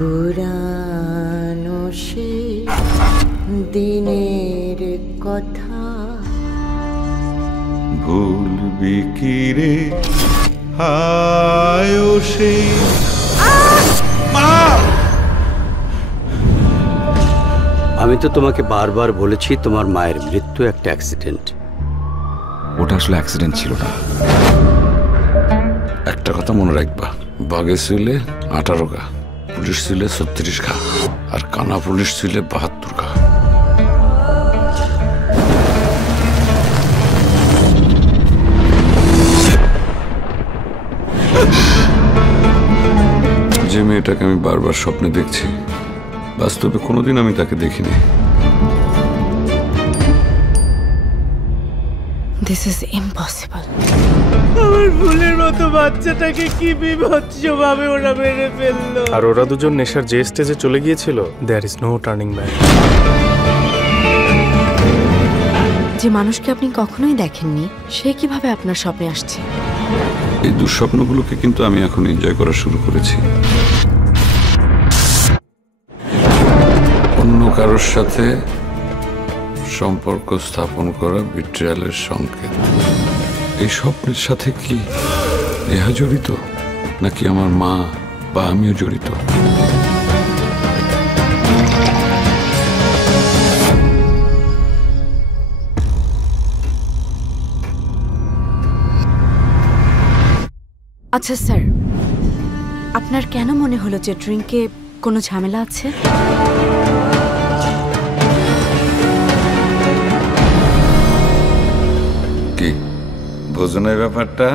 পুরানো সে দিনের কথা ভুলবি কি রে হায় সে আমি তো তোমাকে বারবার বলেছি তোমার মায়ের মৃত্যু একটা অ্যাক্সিডেন্ট। ওটা আসলে অ্যাক্সিডেন্ট ছিল না। একটা কথা মনে রাখবা, বাঘে ছিলে 18 গা, পুলিশ ছিলে 36 গা, আর কানা পুলিশ ছিলে 72 গা। যে মেয়েটাকে আমি বারবার স্বপ্নে দেখছি, বাস্তবে কোনোদিন আমি তাকে দেখিনি। This is impossible. আমার ফুলের মতো বাচ্চাটাকে কি বিভৎসভাবে ওরা মেরে ফেললো। আর ওরা দুজন নেশার যে স্টেজে চলে গিয়েছিল, there is no turning back. যে মানুষকে আপনি কখনোই দেখেননি, সে কিভাবে আপনার স্বপ্নে আসছে? এই দুঃস্বপ্নগুলোকে কিন্তু আমি এখন এনজয় করা শুরু করেছি। অন্য কারোর সাথে সম্পর্ক স্থাপন করা বিট্রিয়ালের সংকেত। এই স্বপ্নের সাথে কি নেহা জড়িত, নাকি আমার মা বা আমিও জড়িত? আচ্ছা স্যার, আপনার কেন মনে হলো যে ড্রিঙ্কে কোনো ঝামেলা আছে? কি বোঝো না ব্যাপারটা?